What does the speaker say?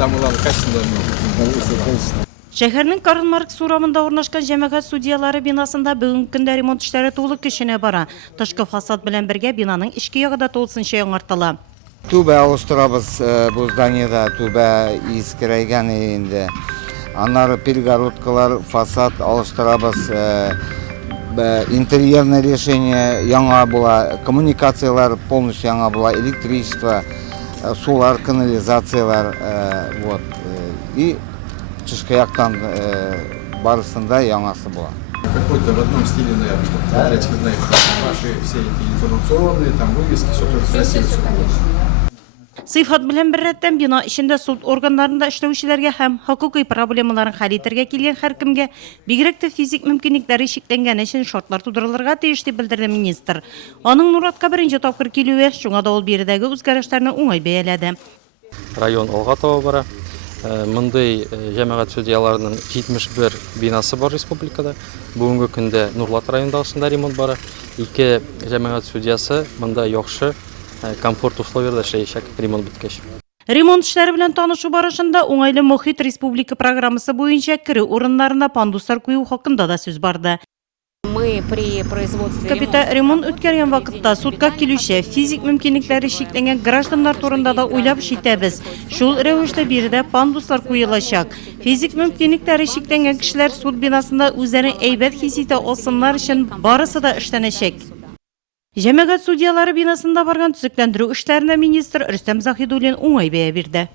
самый качественный. Шәһәрнең Карл Маркс урамында урнашкан җәмәгать судьялары бинасында бүгенге көндә ремонт эшләре тулы көченә бара. Тышкы фасад белән бергә бинаның ички ягы да тулысынча яңартыла. Түбә алыштырабыз бу зданиедә, түбә искерәйгән инде. Аннары перегородкалар, фасад алыштырабыз. Интерьерное решение яңа була, коммуникациялар полностью яңа була, электричество, сулар, канализациялар, вот. И тышкы яктан барысында яңасы була. Какой-то в одном стиле, наверное, чтобы подрядчики знают, ваши все эти информационные, там вывески, все только красиво. Сыйфат белән бер рәттән бина эчендә суд органнарында эшләүчеләргә һәм хокукый проблемаларын хәл итәргә килгән һәркемгә бигрәк тә физик мөмкинлекләре чикләнгән өчен шартлар тудырылырга тиеш дип белдерде министр. Аның Нуратка беренче тапкыр килүе, шуңа да ул биредәге үзгәрешләрне уңай бәяләде. Район алга таба бара. Мындай җәмәгать судьяларының 71 бинасы бар республикада. Бүгенге көндә Нурлат районындагысында ремонт бара. 2 җәмәгать судьясы монда яхшы комфорт условияларда эшләячәк ремонт биткәч. Ремонт эшләре белән танышу барышында уңайлы мохит республика программасы буенча керү урыннарына пандустар кую хакында да сүз барды. Мы при производстве Капитан ремонт үткәргән вакытта судка килүче физик мөмкинлекләре чикләнгән гражданнар турында да уйлап җитәбез. Шул рәвештә биредә пандуслар куелачак. Физик мөмкинлекләре чикләнгән кешеләр суд бинасында үзләрен әйбәт хис итә алсыннар өчен барысы да эшләнәчәк. Җәмәгать судьялары бинасында барган төзекләндерү эшләренә министр Рөстәм Заһидуллин уңай бәя бирде.